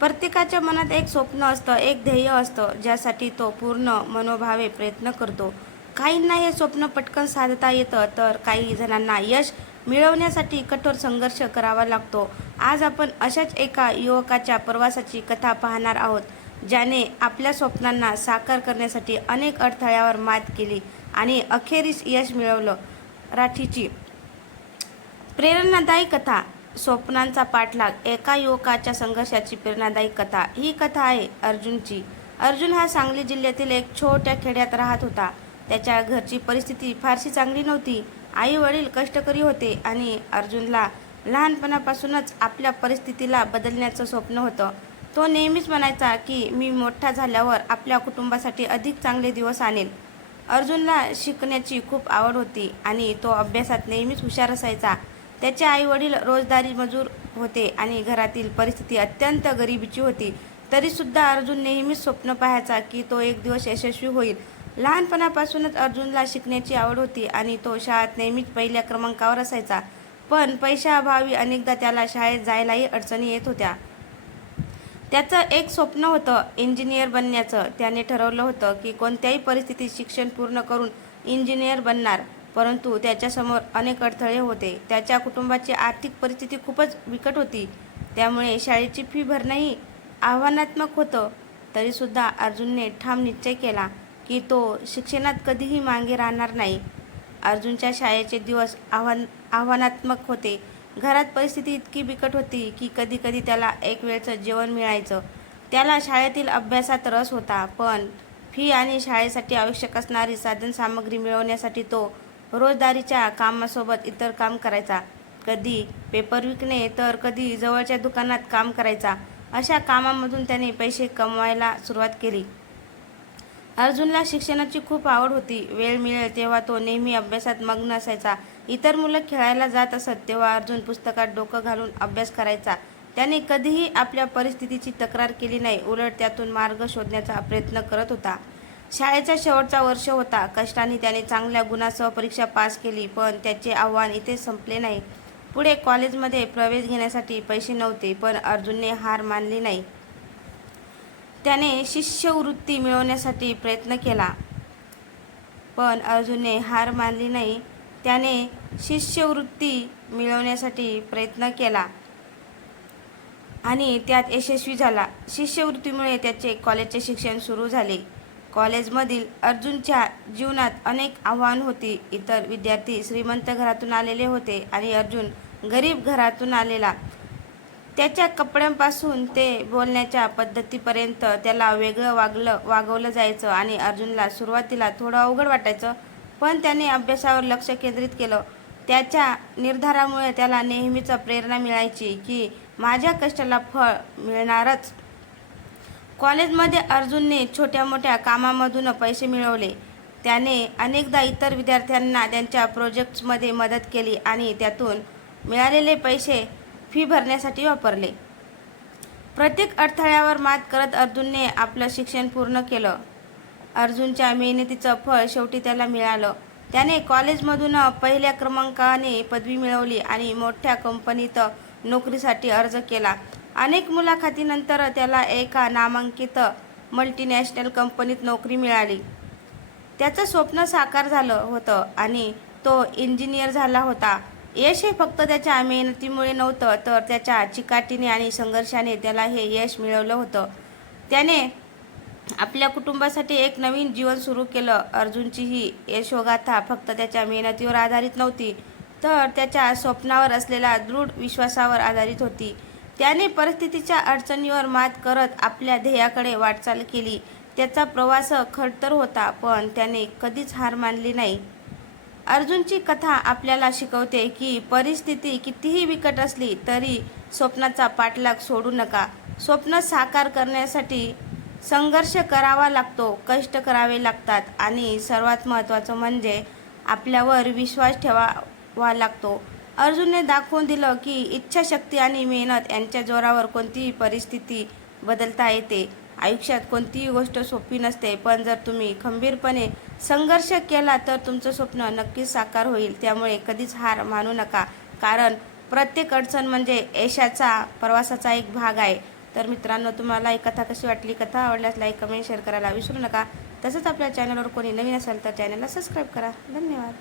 प्रत्येकाच्या मनात एक स्वप्न असतं एक ध्येय असतं ज्यासाठी तो पूर्ण मनोभावे प्रयत्न करतो. काहींना हे स्वप्न पटकन साधता येतं तर काही जणांना यश मिळवण्यासाठी कठोर संघर्ष करावा लागतो. आज आपण अशाच एका युवकाच्या प्रवासाची कथा पाहणार आहोत ज्याने आपल्या स्वप्नांना साकार करण्यासाठी अनेक अडथळ्यावर मात केली आणि अखेरीस यश मिळवलं. राठीची प्रेरणादायी कथा स्वप्नांचा पाठलाग एका युवकाच्या संघर्षाची प्रेरणादायी कथा. ही कथा आहे अर्जुनची. अर्जुन हा सांगली जिल्ह्यातील एक छोट्या खेड्यात राहत होता. त्याच्या घरची परिस्थिती फारशी चांगली नव्हती. आई वडील कष्टकरी होते आणि अर्जुनला लहानपणापासूनच आपल्या परिस्थितीला बदलण्याचं स्वप्न होतं. तो नेहमीच म्हणायचा की मी मोठा झाल्यावर आपल्या कुटुंबासाठी अधिक चांगले दिवस आणेल. अर्जुनला शिकण्याची खूप आवड होती आणि तो अभ्यासात नेहमीच हुशार असायचा. त्याचे आई वडील रोजदारी मजूर होते आणि घरातील परिस्थिती अत्यंत गरिबीची होती. तरीसुद्धा अर्जुन नेहमीच स्वप्न पाहायचा की तो एक दिवस यशस्वी होईल. लहानपणापासूनच अर्जुनला शिकण्याची आवड होती आणि तो शाळेत नेहमीच पहिल्या क्रमांकावर असायचा. पण पैशाअभावी अनेकदा त्याला शाळेत जायलाही अडचणी येत होत्या. त्याचं एक स्वप्न होतं इंजिनियर बनण्याचं. त्याने ठरवलं होतं की कोणत्याही परिस्थितीत शिक्षण पूर्ण करून इंजिनियर बनणार. परंतु त्याच्यासमोर अनेक अडथळे होते. त्याच्या कुटुंबाची आर्थिक परिस्थिती खूपच बिकट होती. त्यामुळे शाळेची फी भरणंही आव्हानात्मक होतं. तरीसुद्धा अर्जुनने ठाम निश्चय केला की तो शिक्षणात कधीही मागे राहणार नाही. अर्जुनच्या शाळेचे दिवस आव्हान आव्हानात्मक होते. घरात परिस्थिती इतकी बिकट होती की कधीकधी त्याला एक वेळचं जेवण मिळायचं. त्याला शाळेतील अभ्यासात रस होता पण फी आणि शाळेसाठी आवश्यक असणारी साधनसामग्री मिळवण्यासाठी तो रोजदारीच्या कामासोबत इतर काम करायचा. कधी पेपर विकणे तर कधी जवळच्या दुकानात काम करायचा. अशा कामामधून त्याने पैसे कमवायला सुरुवात केली. अर्जुनला शिक्षणाची खूप आवड होती. वेळ मिळेल तेव्हा तो नेहमी अभ्यासात मग्न असायचा. इतर मुलं खेळायला जात असत तेव्हा अर्जुन पुस्तकात डोकं घालून अभ्यास करायचा. त्याने कधीही आपल्या परिस्थितीची तक्रार केली नाही. उलट त्यातून मार्ग शोधण्याचा प्रयत्न करत होता. शाळेचा शेवटचा वर्ष होता. कष्टाने त्याने चांगल्या गुणासह परीक्षा पास केली पण त्याचे आव्हान इथे संपले नाही. पुढे कॉलेजमध्ये प्रवेश घेण्यासाठी पैसे नव्हते पण अर्जुनने हार मानली नाही. त्याने शिष्यवृत्ती मिळवण्यासाठी प्रयत्न केला पण अर्जुनने हार मानली नाही. त्याने शिष्यवृत्ती मिळवण्यासाठी प्रयत्न केला आणि त्यात यशस्वी झाला. शिष्यवृत्तीमुळे त्याचे कॉलेजचे शिक्षण सुरू झाले. कॉलेजमधील अर्जुनच्या जीवनात अनेक आव्हान होती. इतर विद्यार्थी श्रीमंत घरातून आलेले होते आणि अर्जुन गरीब घरातून आलेला. त्याच्या कपड्यांपासून ते बोलण्याच्या पद्धतीपर्यंत त्याला वेगळं वागलं वागवलं जायचं आणि अर्जुनला सुरुवातीला थोडं अवघड वाटायचं पण त्याने अभ्यासावर लक्ष केंद्रित केलं. त्याच्या निर्धारामुळे त्याला नेहमीच प्रेरणा मिळायची की माझ्या कष्टाला फळ मिळणारच. कॉलेजमध्ये अर्जुनने छोट्या मोठ्या कामामधून पैसे मिळवले. त्याने अनेकदा इतर विद्यार्थ्यांना त्यांच्या प्रोजेक्ट्समध्ये मदत केली आणि त्यातून मिळालेले पैसे फी भरण्यासाठी वापरले. प्रत्येक अडथळ्यावर मात करत अर्जुनने आपलं शिक्षण पूर्ण केलं. अर्जुनच्या मेहनतीचं फळ शेवटी त्याला मिळालं. त्याने कॉलेजमधून पहिल्या क्रमांकाने पदवी मिळवली आणि मोठ्या कंपनीत नोकरीसाठी अर्ज केला. अनेक मुलाखतीनंतर त्याला एका नामांकित मल्टीनॅशनल कंपनीत नोकरी मिळाली. त्याचं स्वप्न साकार झालं होतं आणि तो इंजिनियर झाला होता. यश हे फक्त त्याच्या मेहनतीमुळे नव्हतं तर त्याच्या चिकाटीने आणि संघर्षाने त्याला हे यश मिळवलं होतं. त्याने आपल्या कुटुंबासाठी एक नवीन जीवन सुरू केलं. अर्जुनची ही यशोगाथा फक्त त्याच्या मेहनतीवर आधारित नव्हती तर त्याच्या स्वप्नावर असलेल्या दृढ विश्वासावर आधारित होती. त्याने परिस्थितीच्या अडचणीवर मात करत आपल्या ध्येयाकडे वाटचाल केली. त्याचा प्रवास खडतर होता पण त्याने कधीच हार मानली नाही. अर्जुनची कथा आपल्याला शिकवते की परिस्थिती कितीही बिकट असली तरी स्वप्नाचा पाठलाग सोडू नका. स्वप्न साकार करण्यासाठी संघर्ष करावा लागतो कष्ट करावे लागतात आणि सर्वात महत्त्वाचं म्हणजे आपल्यावर विश्वास ठेवावा लागतो. अर्जुनने दाखवून दिलं की इच्छाशक्ती आणि मेहनत यांच्या जोरावर कोणतीही परिस्थिती बदलता येते. आयुष्यात कोणतीही गोष्ट सोपी नसते पण जर तुम्ही खंबीरपणे संघर्ष केला तर तुमचं स्वप्न नक्कीच साकार होईल. त्यामुळे कधीच हार मानू नका कारण प्रत्येक अडचण म्हणजे यशाचा प्रवासाचा एक भाग आहे. तर मित्रांनो तुम्हाला ही कथा कशी वाटली? कथा आवडल्यास लाईक कमेंट शेअर करायला विसरू नका. तसंच आपल्या चॅनलवर कोणी नवीन असेल तर चॅनलला सबस्क्राईब करा. धन्यवाद.